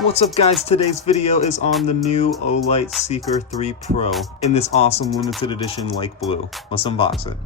What's up guys, today's video is on the new Olight Seeker 3 Pro in this awesome limited edition light blue. Let's unbox it.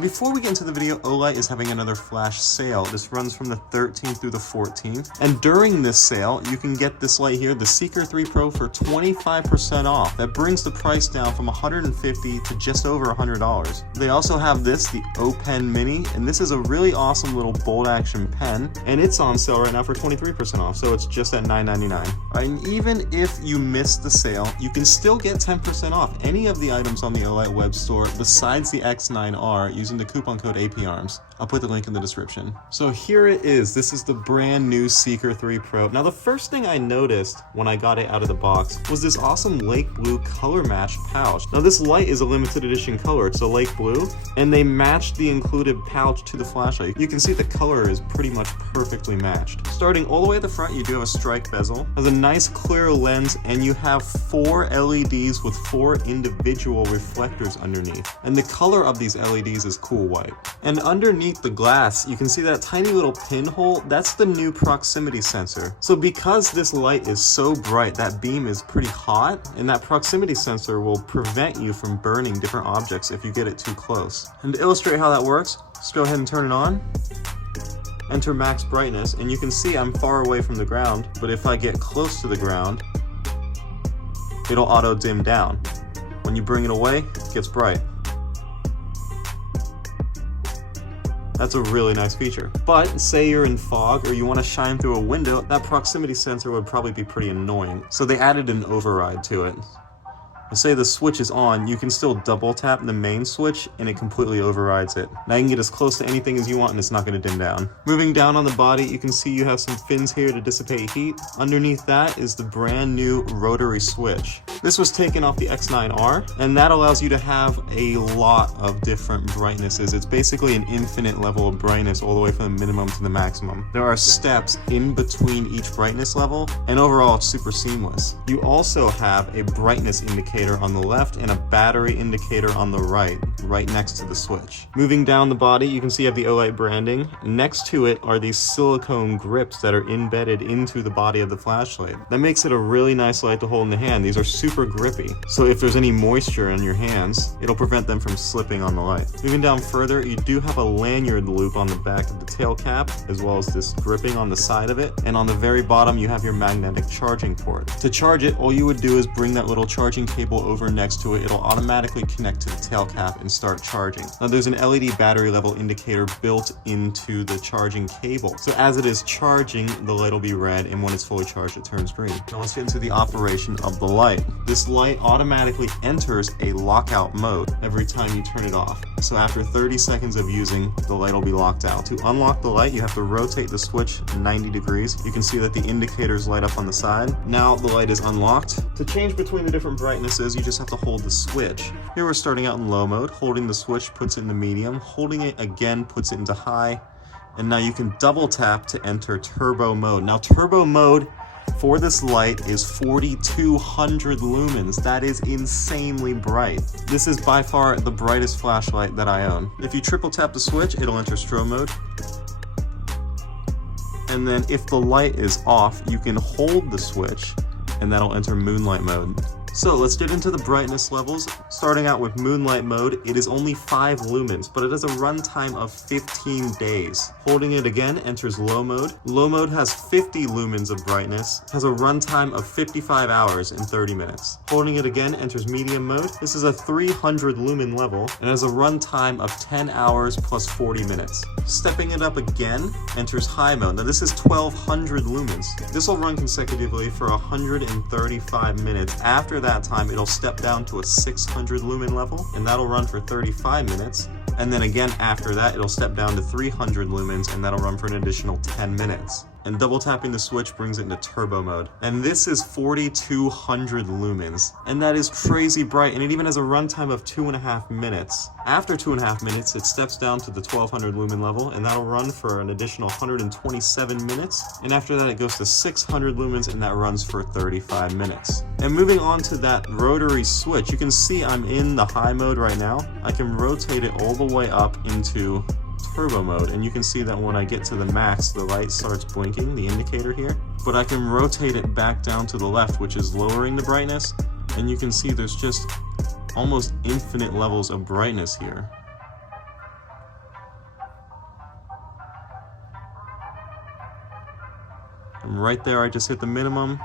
Before we get into the video, Olight is having another flash sale. This runs from the 13th through the 14th. And during this sale, you can get this light here, the Seeker 3 Pro, for 25% off. That brings the price down from $150 to just over $100. They also have this, the O Pen Mini, and this is a really awesome little bolt action pen. And it's on sale right now for 23% off, so it's just at $9.99. And even if you miss the sale, you can still get 10% off any of the items on the Olight web store besides the X9R using the coupon code APARMS. I'll put the link in the description. So here it is. This is the brand new Seeker 3 Pro. Now the first thing I noticed when I got it out of the box was this awesome lake blue color match pouch. Now this light is a limited edition color. It's a lake blue, and they matched the included pouch to the flashlight. You can see the color is pretty much perfectly matched. Starting all the way at the front, you do have a strike bezel, has a nice clear lens, and you have 4 LEDs with 4 individual reflectors underneath. And the color of these LEDs is cool white. And underneath the glass, you can see that tiny little pinhole. That's the new proximity sensor. So because this light is so bright, that beam is pretty hot, and that proximity sensor will prevent you from burning different objects if you get it too close. And to illustrate how that works, just go ahead and turn it on. Enter max brightness, and you can see I'm far away from the ground, but if I get close to the ground, it'll auto dim down. When you bring it away, it gets bright. That's a really nice feature. But say you're in fog or you want to shine through a window, that proximity sensor would probably be pretty annoying. So they added an override to it. Say the switch is on, you can still double tap the main switch and it completely overrides it. Now you can get as close to anything as you want and it's not going to dim down. Moving down on the body, you can see you have some fins here to dissipate heat. Underneath that is the brand new rotary switch. This was taken off the X9R, and that allows you to have a lot of different brightnesses. It's basically an infinite level of brightness all the way from the minimum to the maximum. There are steps in between each brightness level, and overall it's super seamless. You also have a brightness indicator on the left and a battery indicator on the right next to the switch. Moving down the body, you can see you have the Olight branding. Next to it are these silicone grips that are embedded into the body of the flashlight. That makes it a really nice light to hold in the hand. These are super grippy, so if there's any moisture in your hands, it'll prevent them from slipping on the light. Moving down further, you do have a lanyard loop on the back of the tail cap, as well as this gripping on the side of it, and on the very bottom you have your magnetic charging port. To charge it, all you would do is bring that little charging cable over next to it. It'll automatically connect to the tail cap and start charging. Now there's an LED battery level indicator built into the charging cable, so as it is charging, the light will be red, and when it's fully charged it turns green. Now let's get into the operation of the light. This light automatically enters a lockout mode every time you turn it off. So after 30 seconds of using, the light will be locked out. To unlock the light, you have to rotate the switch 90 degrees. You can see that the indicators light up on the side. Now the light is unlocked. To change between the different brightnesses, you just have to hold the switch. Here we're starting out in low mode. Holding the switch puts it into medium. Holding it again puts it into high. And now you can double tap to enter turbo mode. Now turbo mode for this light is 4,200 lumens. That is insanely bright. This is by far the brightest flashlight that I own. If you triple tap the switch, it'll enter strobe mode. And then if the light is off, you can hold the switch and that'll enter moonlight mode. So let's get into the brightness levels. Starting out with moonlight mode, it is only 5 lumens, but it has a runtime of 15 days. Holding it again enters low mode. Low mode has 50 lumens of brightness, has a runtime of 55 hours and 30 minutes. Holding it again enters medium mode. This is a 300 lumen level and has a runtime of 10 hours plus 40 minutes. Stepping it up again enters high mode. Now this is 1200 lumens. This will run consecutively for 135 minutes. After that time, it'll step down to a 600 lumen level, and that'll run for 35 minutes. And then again after that, it'll step down to 300 lumens, and that'll run for an additional 10 minutes. And double tapping the switch brings it into turbo mode. And this is 4200 lumens. And that is crazy bright, and it even has a runtime of 2.5 minutes. After 2.5 minutes, it steps down to the 1200 lumen level, and that'll run for an additional 127 minutes. And after that, it goes to 600 lumens, and that runs for 35 minutes. And moving on to that rotary switch, you can see I'm in the high mode right now. I can rotate it all the way up into turbo mode, and you can see that when I get to the max, the light starts blinking, the indicator here. But I can rotate it back down to the left, which is lowering the brightness, and you can see there's just almost infinite levels of brightness here. And right there, I just hit the minimum,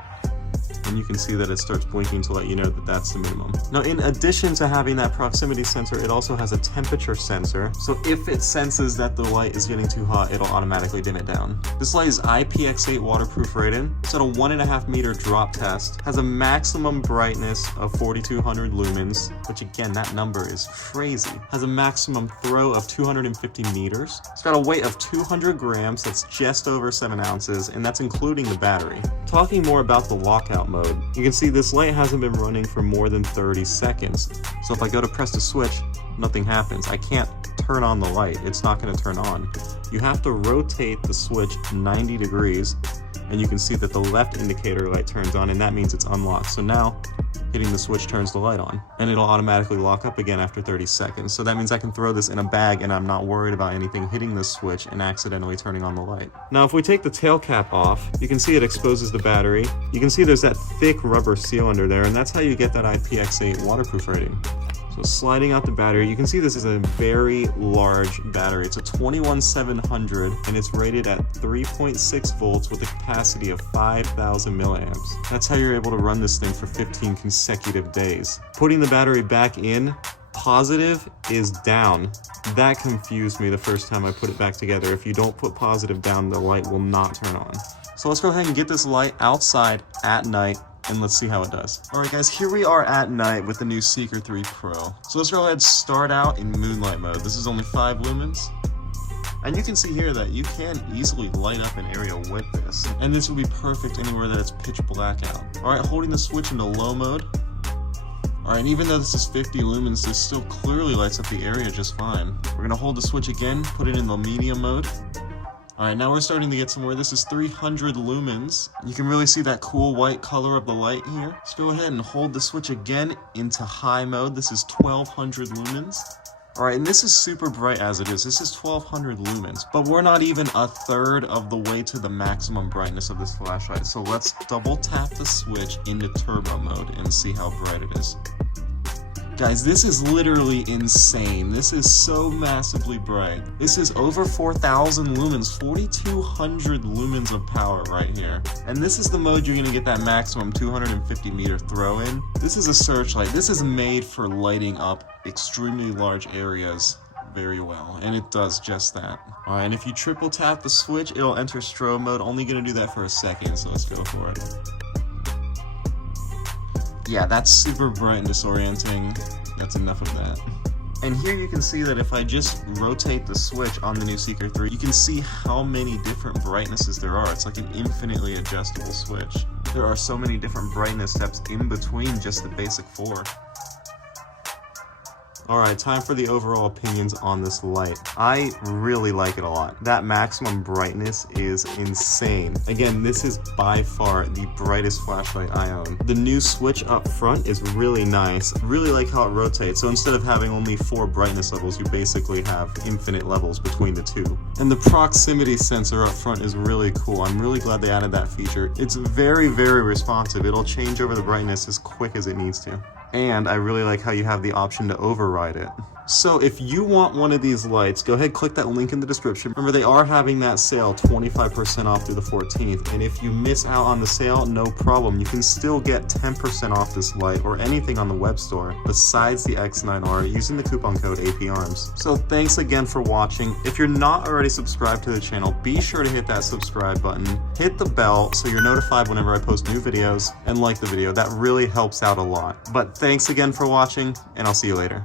and you can see that it starts blinking to let you know that that's the minimum. Now, in addition to having that proximity sensor, it also has a temperature sensor. So if it senses that the light is getting too hot, it'll automatically dim it down. This light is IPX8 waterproof rated. It's at a 1.5 meter drop test. Has a maximum brightness of 4200 lumens, which again, that number is crazy. Has a maximum throw of 250 meters. It's got a weight of 200 grams, that's just over 7 ounces, and that's including the battery. Talking more about the lockout mode, you can see this light hasn't been running for more than 30 seconds. So if I go to press the switch, nothing happens. I can't turn on the light. It's not going to turn on. You have to rotate the switch 90 degrees, and you can see that the left indicator light turns on, and that means it's unlocked. So now hitting the switch turns the light on, and it'll automatically lock up again after 30 seconds. So that means I can throw this in a bag and I'm not worried about anything hitting the switch and accidentally turning on the light. Now, if we take the tail cap off, you can see it exposes the battery. You can see there's that thick rubber seal under there, and that's how you get that IPX8 waterproof rating. So sliding out the battery, you can see this is a very large battery. It's a 21700, and it's rated at 3.6 volts with a capacity of 5000 milliamps. That's how you're able to run this thing for 15 consecutive days. Putting the battery back in, positive is down. That confused me the first time I put it back together. If you don't put positive down, the light will not turn on. So let's go ahead and get this light outside at night, and let's see how it does. Alright guys, here we are at night with the new Seeker 3 Pro. So let's go ahead and start out in moonlight mode. This is only 5 lumens. And you can see here that you can easily light up an area with this. And this would be perfect anywhere that it's pitch black out. Alright, holding the switch into low mode. Alright, and even though this is 50 lumens, this still clearly lights up the area just fine. We're gonna hold the switch again, put it in the medium mode. Alright, now we're starting to get somewhere. This is 300 lumens. You can really see that cool white color of the light here. Let's go ahead and hold the switch again into high mode. This is 1200 lumens. Alright, and this is super bright as it is. This is 1200 lumens, but we're not even a third of the way to the maximum brightness of this flashlight. So let's double tap the switch into turbo mode and see how bright it is. Guys, this is literally insane. This is so massively bright. This is over 4000 lumens, 4200 lumens of power right here. And this is the mode you're gonna get that maximum 250 meter throw in. This is a searchlight. This is made for lighting up extremely large areas very well, and it does just that. Alright, and if you triple tap the switch, it'll enter strobe mode. Only gonna do that for a second, so let's go for it. Yeah, that's super bright and disorienting. That's enough of that. And here you can see that if I just rotate the switch on the new Seeker 3, you can see how many different brightnesses there are. It's like an infinitely adjustable switch. There are so many different brightness steps in between just the basic 4. Alright, time for the overall opinions on this light. I really like it a lot. That maximum brightness is insane. Again, this is by far the brightest flashlight I own. The new switch up front is really nice. Really like how it rotates. So instead of having only 4 brightness levels, you basically have infinite levels between the two. And the proximity sensor up front is really cool. I'm really glad they added that feature. It's very, very responsive. It'll change over the brightness as quick as it needs to. And I really like how you have the option to override it. So if you want one of these lights, go ahead, click that link in the description. Remember, they are having that sale 25% off through the 14th. And if you miss out on the sale, no problem. You can still get 10% off this light or anything on the web store besides the X9R using the coupon code APARMS. So thanks again for watching. If you're not already subscribed to the channel, be sure to hit that subscribe button. Hit the bell so you're notified whenever I post new videos, and like the video. That really helps out a lot. But thanks again for watching, and I'll see you later.